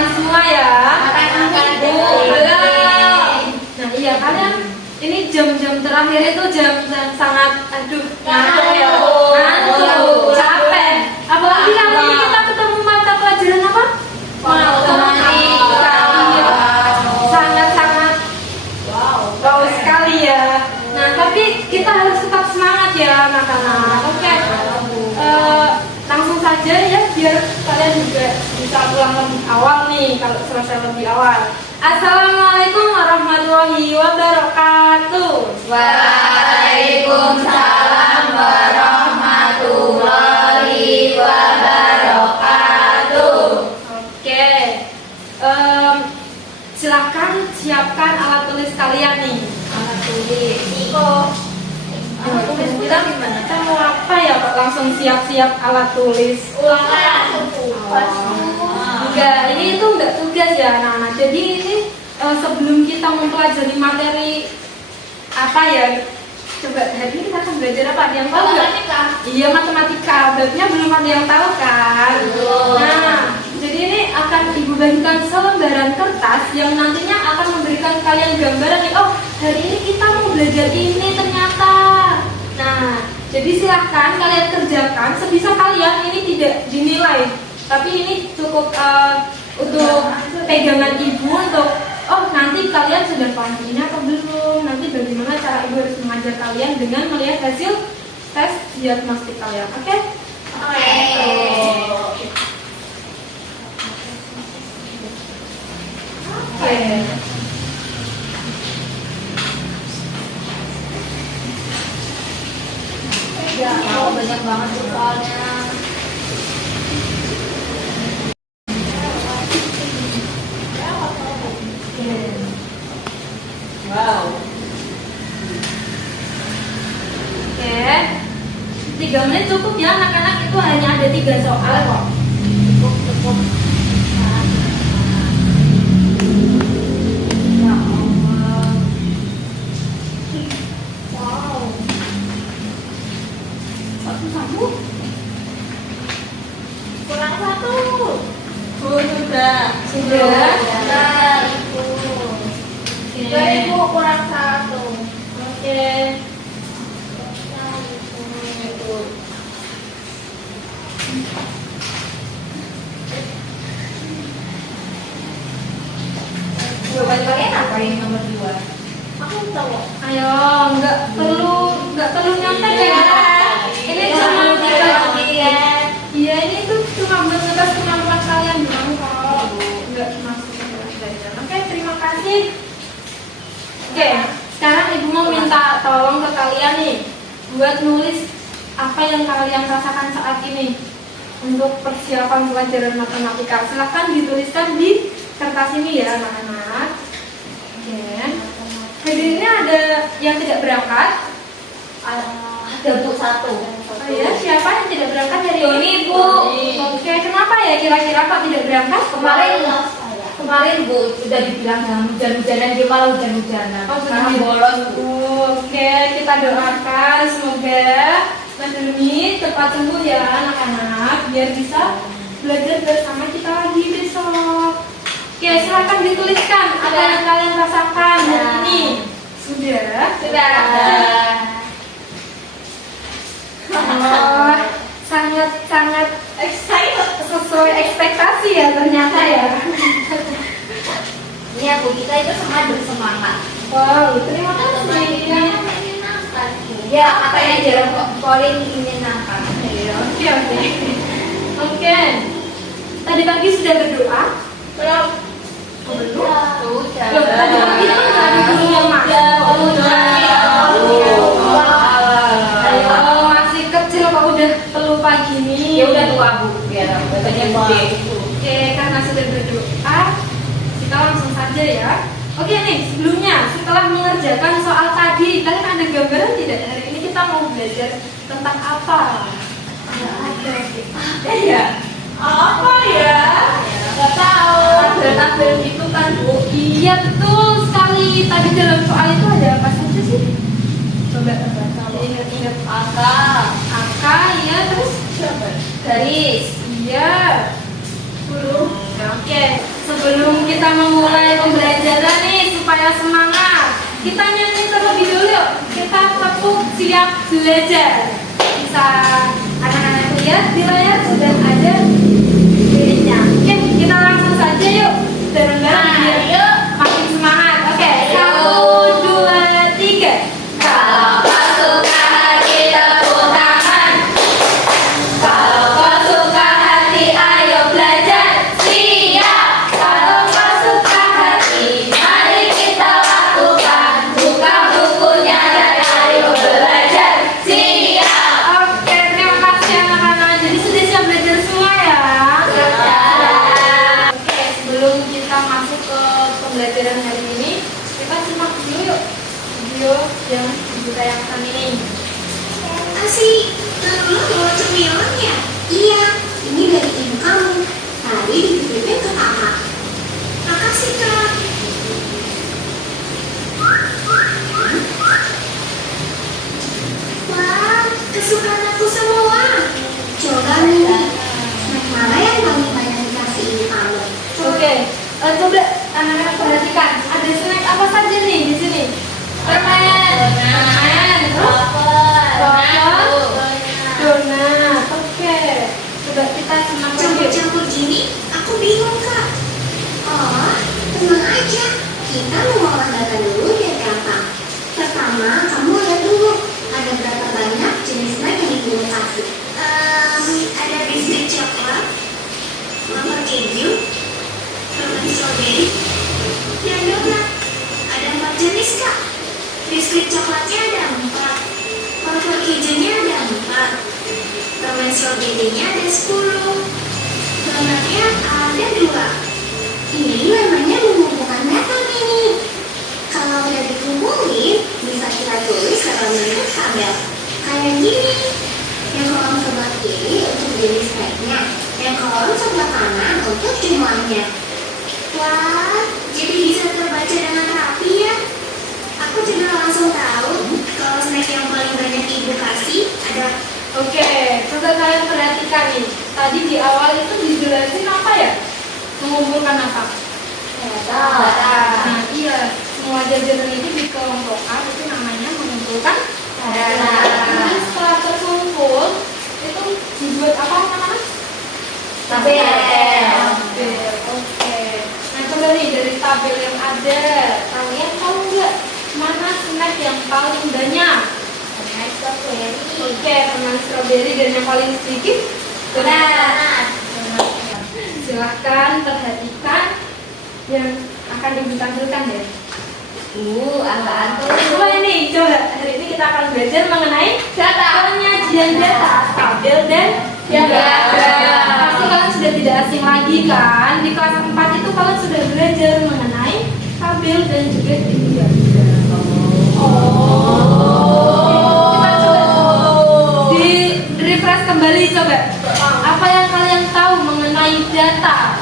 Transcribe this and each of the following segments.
makan semua ya. Makan Belum. Nah iya kalian ini jam-jam terakhir itu jam sangat ngantuk ya. Ngantuk, capek. Apalagi kali ini kita ketemu mata pelajaran apa? Matematika. Sangat-sangat wow sekali ya. Nah tapi kita harus tetap semangat ya anak-anak. Oke. Langsung saja ya biar kalian juga bisa pulang lebih awal nih kalau selesai lebih awal. Assalamualaikum warahmatullahi wabarakatuh. Waalaikumsalam warahmatullahi wabarakatuh. Oke, silahkan siapkan alat tulis kalian nih. Alat tulis. Alat tulis kita gimana? Kita mau apa ya Pak? Langsung siap-siap alat tulis. Ulangan. Enggak, ini itu enggak tugas ya anak-anak. Jadi ini sebelum kita mempelajari materi apa ya? Coba hari ini kita akan belajar apa? Ada yang tahu nggak? Matematika. Iya matematika. Babnya belum ada yang tahu kan? Nah, jadi ini akan ibu bagikan selembaran kertas yang nantinya akan memberikan kalian gambaran nih. Oh, hari ini kita mau belajar ini ternyata. Nah, jadi silahkan kalian kerjakan sebisa kalian. Ini tidak dinilai. Tapi ini cukup untuk pegangan ibu untuk nanti kalian sudah paham ini atau belum, nanti bagaimana cara ibu harus mengajar kalian dengan melihat hasil tes diagnostik kalian. Oke? Oke. Ya, banyak banget tuh soalnya. Wow. Oke. 3 menit cukup ya anak-anak, itu hanya ada 3 soal kok. Cukup. Ya Allah. Wow. Satu. Kurang satu. Sudah. Ibu kurang satu. Oke. Jawaban kalian apa yang nomor 2? Aku tahu. Ayo, nggak perlu nyontek ya. Ini cuma iya ini tuh cuma mengetes kemampuan kalian doang kok. Nggak masuk ke pelajaran. Oke, terima kasih. Oke, sekarang ibu mau minta tolong ke kalian nih buat nulis apa yang kalian rasakan saat ini untuk persiapan pelajaran matematika. Silahkan dituliskan di kertas ini ya anak-anak. Oke. Hari ini ada yang tidak berangkat? Ada Bu satu. Oh ya, siapa yang tidak berangkat hari ini? Ini, Bu. Oke, kenapa ya kira-kira kok tidak berangkat? Kemarin Bu sudah dibilang jangan hujan-hujanan, dia malah hujan-hujanan. Sekarang bolos Bu. Oke, kita doakan semoga Mas Demi cepat sembuh ya anak-anak, biar bisa belajar bersama kita lagi besok. Oke, silakan dituliskan apa yang kalian rasakan hari ini. Sudah? Oh, sangat Excited. sesuai ekspektasi ya ternyata ya. Iya Bu, kita itu semua bersemangat. Wow, terima kasih. Ya, katanya jarang kok Colin menyenangkan. Oke. Oke. Tadi pagi sudah berdoa? Belum. Loh, tadi pagi itu nggak ada guru yang masuk. Ayo, masih kecil kok udah pelupa gini. Ya udah tua Bu, biar katanya gede. Oke, karena sudah berdoa, kita langsung saja ya. Oke nih, sebelumnya setelah mengerjakan soal tadi, kalian ada gambaran tidak hari ini kita mau belajar tentang apa? Ada sih. Ya. Apa ya? Gak tahu. Tabel itu kan Bu. Iya betul sekali. Tadi dalam soal itu ada apa saja sih? Coba ingat-ingat. Angka, ya terus garis. Iya. 10. Oke. kita memulai pembelajaran nih supaya semangat, kita nyanyi terlebih dulu yuk. Kita tepuk siap belajar. Bisa anak-anak lihat di layar sudah ada liriknya. Oke, kita langsung saja yuk. Bareng-bareng biar yuk makin semangat. Oke, 1, 2, 3. Kalau kau suka hati tepuk tangan. Kalau kau suka hati ayo belajar. Siap. Kalau kau suka hati mari kita lakukan. Buka bukunya dan ayo belajar. Siap. Oke, terima kasih anak-anak. Jadi sudah siap belajar semua ya? Oke, sebelum kita masuk ke pembelajaran hari ini, kita simak dulu yuk video yang ditayangkan ini. Kasih, lalu bawa cemilan ya? Iya, ini dari ibu kamu. Tadi dititipin ke kakak. Makasih kak. Wah, kesukaan aku semua. Coba nih, snack mana yang paling banyak dikasih ibu kamu? Oke, coba anak-anak perhatikan. Ada snack apa saja nih di sini? Permen, terus donat. Oke, coba kita simak lagi. Campur-campur gini, aku bingung kak. Oh, tenang aja. Kita mau olahraga dulu biar gampang. Pertama, kamu lihat dulu. Ada berapa banyak jenis snack yang ibu kasih? Ada biskuit coklat, wafer keju, permen strawberry, dan donat. Ada 4 jenis kak. Biskuit coklatnya ada 4, wafer kejunya ada 4, permen strawberry-nya ada 10, donatnya ada 2. Ini namanya mengumpulkan metode nih. Kalau udah dikumpulin, bisa kita tulis dalam bentuk tabel. Kayak gini. Yang kolom sebelah kiri untuk jenis snacknya, yang kolom sebelah kanan untuk jumlahnya. Wah, jadi bisa terbaca dengan rapi ya. Aku juga langsung tahu kalau snack yang paling banyak ibu kasih ada. Oke, coba kalian perhatikan nih. Tadi di awal itu dijelasin apa ya? Mengumpulkan apa? Data. Nah, iya. Semua jajanan itu dikelompokkan, itu namanya mengumpulkan data. Nah, setelah terkumpul, itu dibuat apa namanya? Tabel. Tabel. Oke. Nah, coba nih dari tabel yang ada, kalian tahu nggak mana snack yang paling banyak? Oke, permen strawberry dan yang paling sedikit Donat. silahkan perhatikan yang akan ibu tampilkan ya. Apaan tuh? Coba ini, coba hari ini kita akan belajar mengenai Data. penyajian data, tabel dan diagram. Pasti kalian sudah tidak asing lagi kan? Di kelas 4 itu kalian sudah belajar mengenai tabel dan juga diagram. Kita coba di refresh kembali coba. Apa yang kalian tahu mengenai data?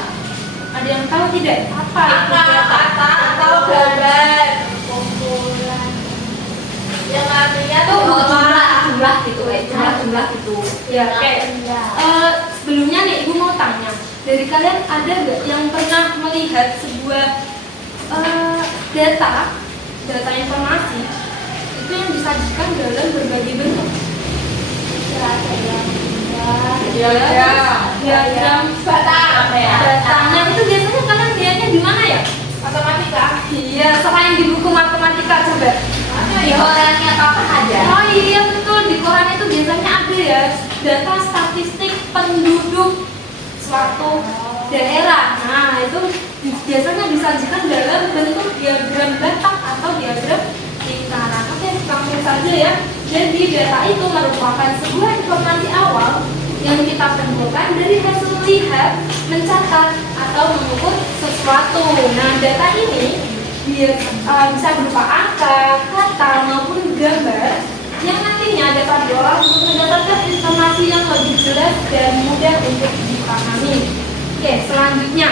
Ada yang tahu tidak? Apa itu data? Atau gambar kumpulan yang artinya tuh jumlah gitu jumlah gitu Ya, oke. Sebelumnya nih ibu mau tanya, dari kalian ada nggak yang pernah melihat sebuah data informasi itu yang disajikan dalam berbagai bentuk? Diagram datanya itu biasanya kalian lihatnya di mana ya? matematika Iya, sama yang di buku matematika coba. di korannya papa ada. Oh iya betul, di koran itu biasanya ada ya data statistik penduduk suatu daerah. Nah itu biasanya disajikan dalam bentuk diagram batang atau diagram lingkaran. Oke, langsung saja ya. Jadi data itu merupakan sebuah informasi awal yang kita kumpulkan dari hasil melihat, mencatat, atau mengukur sesuatu. Nah data ini bisa berupa angka, kata, maupun gambar yang nantinya dapat diolah untuk mendapatkan informasi yang lebih jelas dan mudah untuk dipahami. Oke, selanjutnya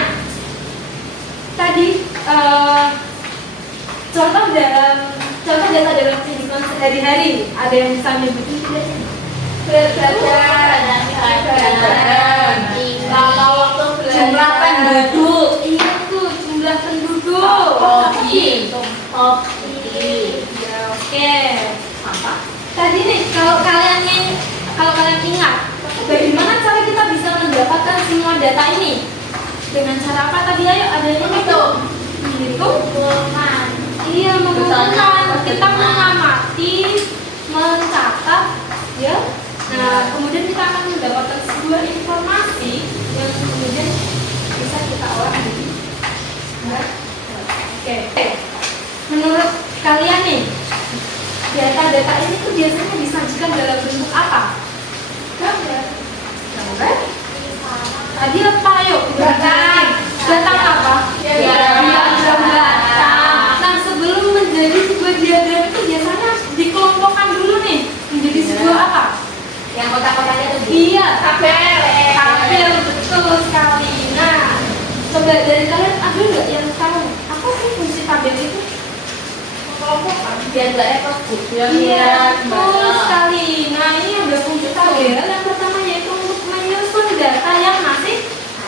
tadi contoh data dalam kehidupan sehari-hari, ada yang bisa nyebutin tidak? Kalau waktu Jumlah penduduk, iya tuh jumlah Oke. Ya, oke. Apa? Tadi nih, kalau kalian ingat, bagaimana cara kita bisa mendapatkan semua data ini? Dengan cara apa tadi? Ayo, ada yang Menghitung. menghitung? Mengumpulkan. Iya, mengumpulkan. Misalnya, Kita mengamati, mencatat, ya. Nah, kemudian kita akan mendapatkan sebuah informasi yang kemudian bisa kita olah jadi. Oke. Menurut kalian nih, data-data ini tuh biasanya disajikan dalam bentuk apa? Gambar. Tadi apa? Ayo, Datang. Datang apa? Diagram datang. Nah, sebelum menjadi sebuah diagram itu biasanya dikelompokkan dulu nih menjadi sebuah apa? Yang kotak-kotaknya tuh. Iya, Tabel. tabel, betul sekali. Nah, coba dari kalian ada nggak yang tahu apa sih fungsi tabel itu? Mengelompokkan. Biar nggak repot Bu. Iya, betul sekali. Nah, ini ada fungsi tabel. Yang pertama yaitu untuk menyusun data yang masih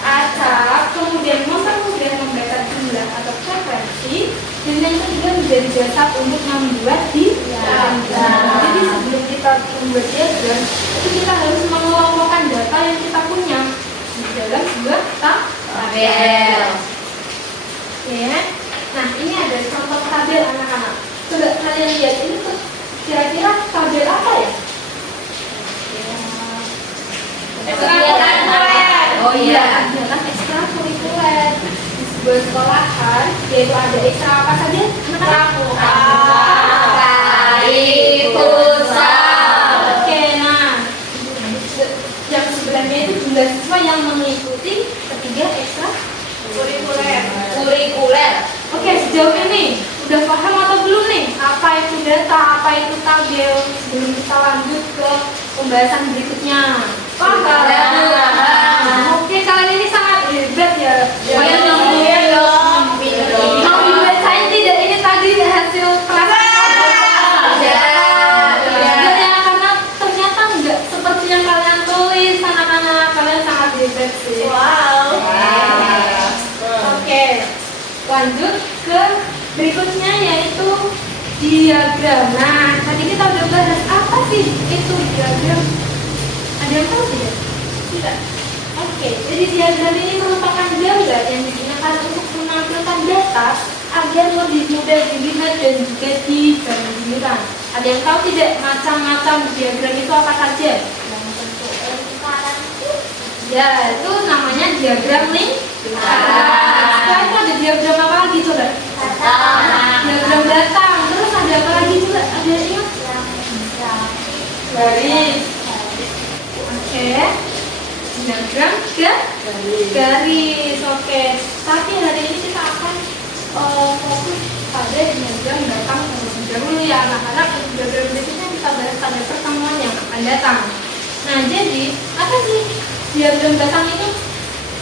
acak, kemudian mempermudah membaca jumlah atau frekuensi, dan yang ketiga menjadi dasar untuk membuat diagram. Jadi sebelum kita membuat diagram, itu kita harus mengelompokkan data yang kita punya di dalam sebuah Tabel. Oke. Nah, ini ada contoh tabel anak-anak. Coba kalian lihat ini tuh kira-kira tabel apa ya? Ekstrakurikuler. Oh iya, adalah ekstrakurikuler di sebuah sekolahan, yaitu ada ekstra apa saja? Pramuka. Kari. Futsal. Oke, nah yang sebenarnya itu jumlah siswa yang mengikuti ketiga ekstra Kurikuler. Oke, sejauh ini udah paham atau belum nih apa itu data, apa itu tabel? Sebelum kita lanjut ke pembahasan berikutnya. Paham. Oke, kalian ini sangat hebat ya. Kalian Kalian dong. mau dibacain tidak ini tadi hasil perasaan? Ya. Ya, karena ternyata enggak seperti yang kalian tulis, anak-anak. Kalian sangat hebat sih. Wow. Oke, lanjut ke berikutnya yaitu diagram. Nah, tadi kita udah bahas apa sih itu diagram? Ada yang tahu tidak? Tidak. Oke, jadi diagram ini merupakan gambar yang digunakan untuk menampilkan data agar lebih mudah dilihat dan juga dibandingkan. Ada yang tahu tidak macam-macam diagram itu apa saja? Yang bentuk lingkaran itu. Ya, itu namanya diagram lingkaran. Setelah itu ada diagram apa lagi coba? Diagram datang. Terus ada apa lagi coba? Ada yang ingat? Garis. Oke. Diagram garis. Oke. Tapi hari ini kita akan fokus pada diagram datang terlebih dahulu ya anak-anak. Diagram berikutnya kita bahas pada pertemuan yang akan datang. Nah, jadi apa sih diagram datang itu?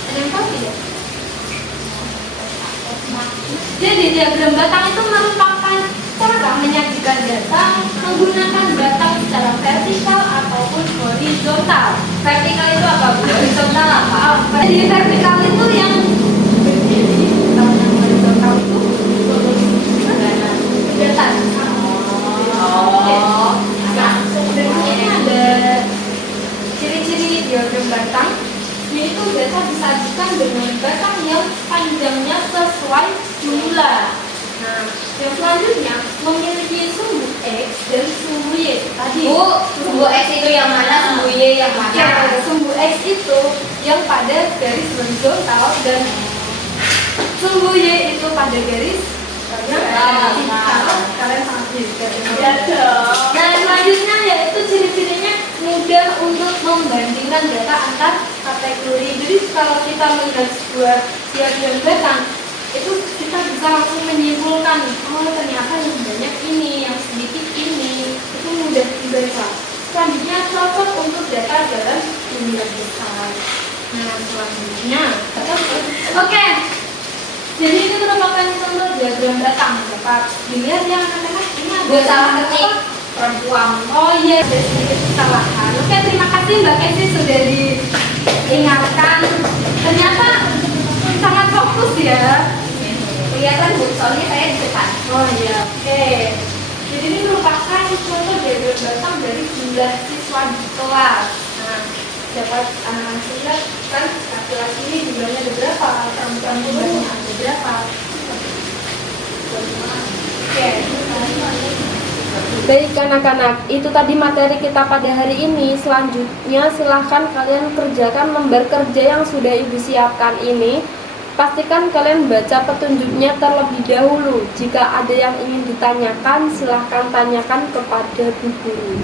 Ada yang tahu tidak? Jadi diagram batang itu merupakan cara menyajikan data menggunakan batang secara vertikal ataupun horizontal. Vertikal itu apa Bu? Horizontal apa? Jadi vertikal itu yang berdiri, kalau yang horizontal itu ke atas. Oh. Nah, sebenarnya ada ciri-ciri diagram batang, yaitu data disajikan dengan batang yang panjangnya sesuai semula. Nah, yang selanjutnya memiliki sumbu X dan sumbu Y. Tadi Bu, sumbu X itu yang mana? Sumbu Y yang mana? ya, sumbu X itu yang pada garis horizontal dan sumbu Y itu pada garis vertikal. Kalian sangat hebat. Ya dong. Nah, selanjutnya yaitu ciri-cirinya mudah untuk membandingkan data antar kategori. Jadi kalau kita melihat sebuah diagram batang, itu kita bisa langsung menyimpulkan, oh ternyata yang banyak ini, yang sedikit ini, itu mudah dibaca. Selanjutnya cocok untuk data dalam jumlah besar. Nah, selanjutnya, oke. Jadi ini merupakan contoh diagram batang. Dapat dilihat ya anak-anak, ini ada Bu salah ketik perempuan. Oh iya, ada sedikit kesalahan. Oke, terima kasih Mbak Kesi sudah diingatkan. Ternyata sangat fokus ya. Kelihatan Bu, soalnya saya di depan. Oh iya, oke. Jadi ini merupakan contoh diagram batang dari jumlah siswa di kelas. Nah, dapat lihat kan laki-laki ini jumlahnya ada berapa, perempuan jumlahnya ada berapa. Oke. Baik anak-anak, itu tadi materi kita pada hari ini. Selanjutnya silahkan kalian kerjakan lembar kerja yang sudah ibu siapkan ini. Pastikan kalian baca petunjuknya terlebih dahulu. Jika ada yang ingin ditanyakan, silahkan tanyakan kepada bu guru.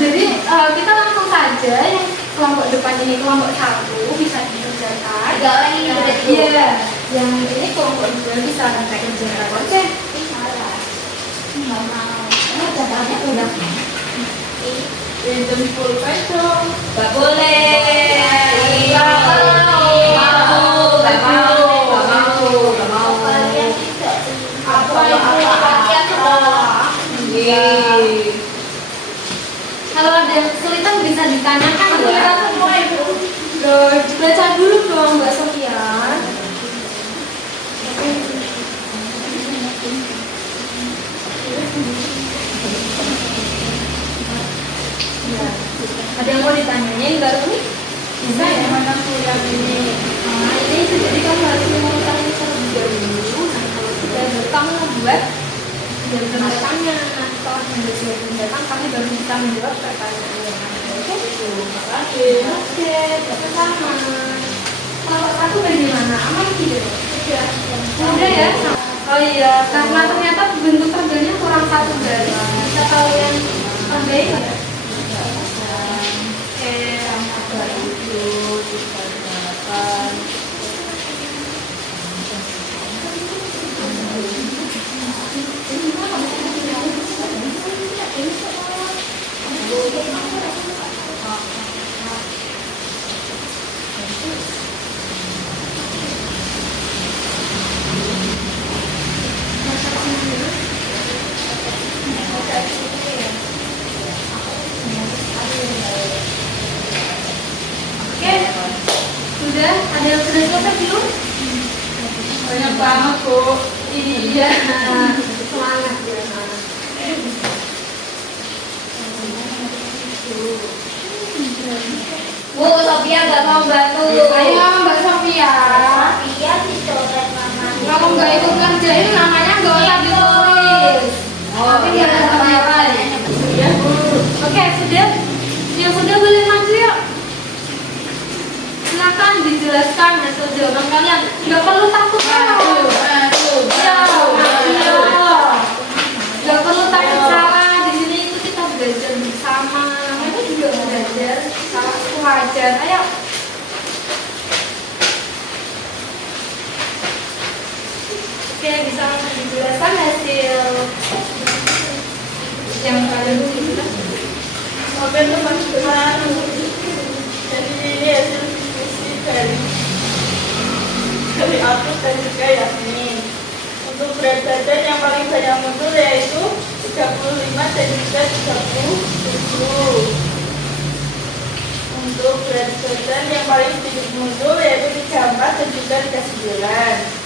Jadi kita langsung saja yang kelompok depan ini, kelompok 1 bisa dikerjakan. 3 orang ini udah tidur. Iya, yang ini kelompok 2 bisa dikerjakan. Oke. Nggak mau. Ini udah banyak udah. Itu pulpen dong. Nggak boleh. Iya. Nggak mau. Kalian tidak Apa yang Kalau ada yang kesulitan bisa ditanyakan ya. Kesulitan semua, Ibu. Loh, baca dulu dong Mbak Sofia. Ada yang mau ditanyain baru nih? Bisa ya? Mana kuliah ini? Nah, ini jadi kamu harus mengetahui terlebih dahulu. Nah, kalau sudah kamu membuat diagram batangnya. Nah, setelah membuat diagram batang, kami baru bisa menjawab pertanyaannya. Oke? Terima kasih. Oke, sama-sama. Kalau satu bagaimana? Aman tidak? Sudah ya? Oh iya, karena ternyata bentuk kerjanya kurang satu garis. Bisa kalian tambahin nggak? Oke, sudah ada yang sudah selesai belum? Banyak banget kok. Iya, semangat ya. Bu, Sofia nggak mau bantu. Ayo Mbak Sofia, Iya dicoret namanya. kalau nggak ikut ngerjain namanya nggak usah ditulis. Nanti nggak ada nilai. Ya. Oke, sudah. Yang sudah boleh maju yuk. Silakan dijelaskan hasil jawaban kalian. Nggak perlu takut ya. Nggak perlu takut salah. Di sini itu kita belajar bersama. Namanya juga belajar. Salah itu wajar. Ayo. Oke, bisa dijelaskan hasil yang kalian buat. Oke teman-teman, jadi ini hasil diskusi dari aku dan juga Yasmin. Untuk berat badan yang paling banyak muncul yaitu 35 dan juga 37. Untuk berat badan yang paling sedikit muncul yaitu 34 dan juga 39.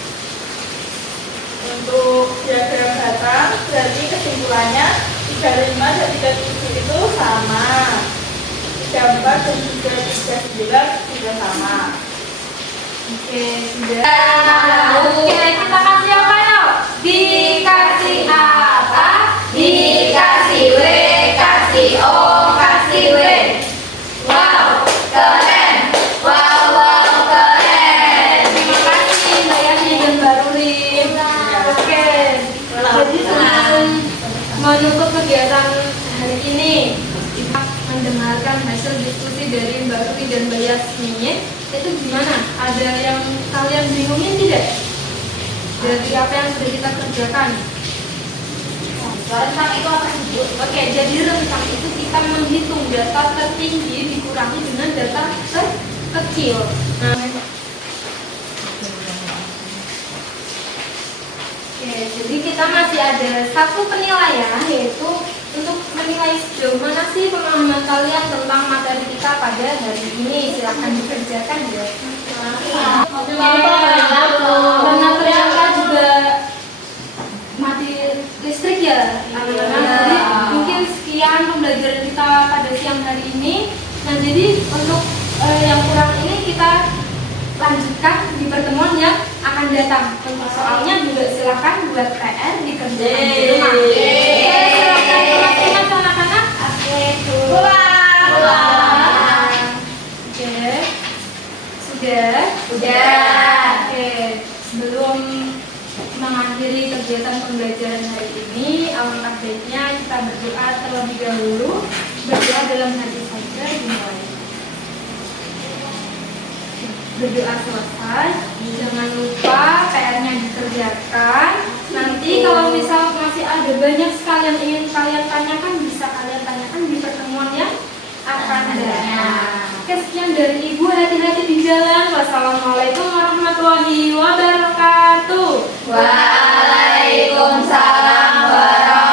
Untuk diagram batang berarti kesimpulannya 35 dan 37 itu sama, 34 dan juga 39 juga sama. Oke, sudah. Oke, kita kasih apa yuk? Dikasih apa? Dikasih W, kasih O, kasih W. Wow, keren. Wow, keren. Terima kasih Mbak Yani dan Mbak Rurin. Oke, jadi sebelum menutup kegiatan hari ini, kita mendengarkan hasil diskusi dari Mbak Rurin dan Mbak Yasmin. Itu gimana? Ada yang kalian bingungin tidak? Dari apa yang sudah kita kerjakan? Rentang itu apa sih, Bu? Oke, jadi rentang itu kita menghitung data tertinggi dikurangi dengan data terkecil. Nah, oke, jadi kita masih ada satu penilaian, yaitu untuk menilai sejauh mana sih pemahaman kalian tentang materi kita pada hari ini. Silahkan dikerjakan ya. Oke, diskusikan di pertemuan yang akan datang. Untuk soalnya juga silakan buat PR dikerjakan di rumah. Silakan kelas anak-anak. Pulang. Oke. Sudah. Oke. Sebelum mengakhiri kegiatan pembelajaran hari ini, alangkah baiknya kita berdoa terlebih dahulu. Berdoa dalam hati saja dimulai. Berdoa selesai, jangan lupa PR-nya dikerjakan. Nanti kalau misal masih ada banyak sekali yang ingin kalian tanyakan, bisa kalian tanyakan di pertemuan yang akan datang. Oke, sekian dari Ibu, hati-hati di jalan. Wassalamualaikum warahmatullahi wabarakatuh. Waalaikumsalam warahmatullahi